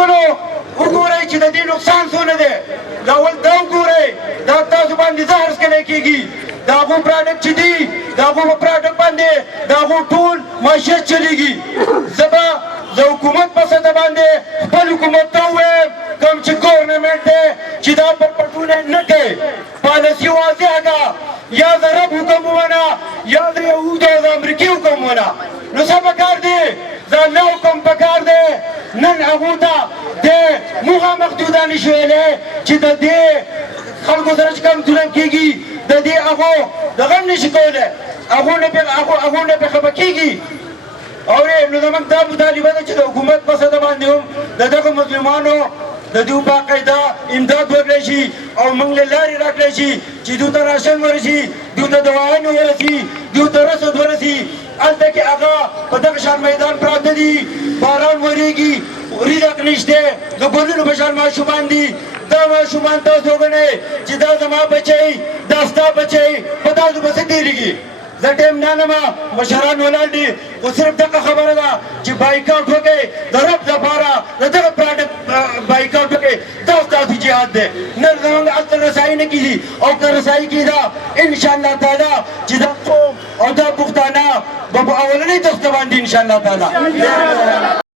لیکلو وګورئ چې د دې نقصان څونه دی دا اول دا وګورئ دا تاسو باندې زهر څکلی کېږي د هغو پراډکټ چې دي د هغو په پراډکټ باندې د هغو ټول معیشت چلېږي زه به د حکومت په سطح باندې خپل حکومت ته ووایم کوم چې ګورنمنټ دی چې دا پر پټونه نه کوي پالیسي واضحه ده یا د رب حکم ومنه یا د یهودو او د امریکې حکم ومنه نو څه پکار دی د الله حکم پکار دی نن هغو ته د مخامخ دو دا نشي ویلی چې د دې خلکو سره چې کوم ظلم کېږي د دې هغو دغه هم نشي کولی هغو نه پې خفه کېږي اورې نو زموږ دا مطالبه ده چې د حکومت په سطح باندې هم د دغه مظلومانو د دوی باقاعده امداد وکړی شي او موږ له لارې راکړی شي چې دوی ته راشن ورسي دوی ته دوايانې ورسي دوی ته رسد ورسي هلته کې هغه په دغه شان میدان پراته دي باران ورېږي رزق نشته د ګلونو په شان ماشومان دي دا ماشومان تاسو وګڼئ چې دا زما بچی دا ستا بچی په تاسو پسې تېرېږي زه ټیم نه لمه مشران ولاړ دي خو صرف دغه خبره ده چې بایکاټ وکړئ د رب دپاره د دغه پراډکټ بایکاټ وکړئ دا ستاسو جهاد دی نن زموږ هلته رسایي نه کېږي او که رسایي کېده انشاءالله تعالی چې دا قوم او دا پښتانه به په اولنۍ تخته باندې انشاءالله تعالی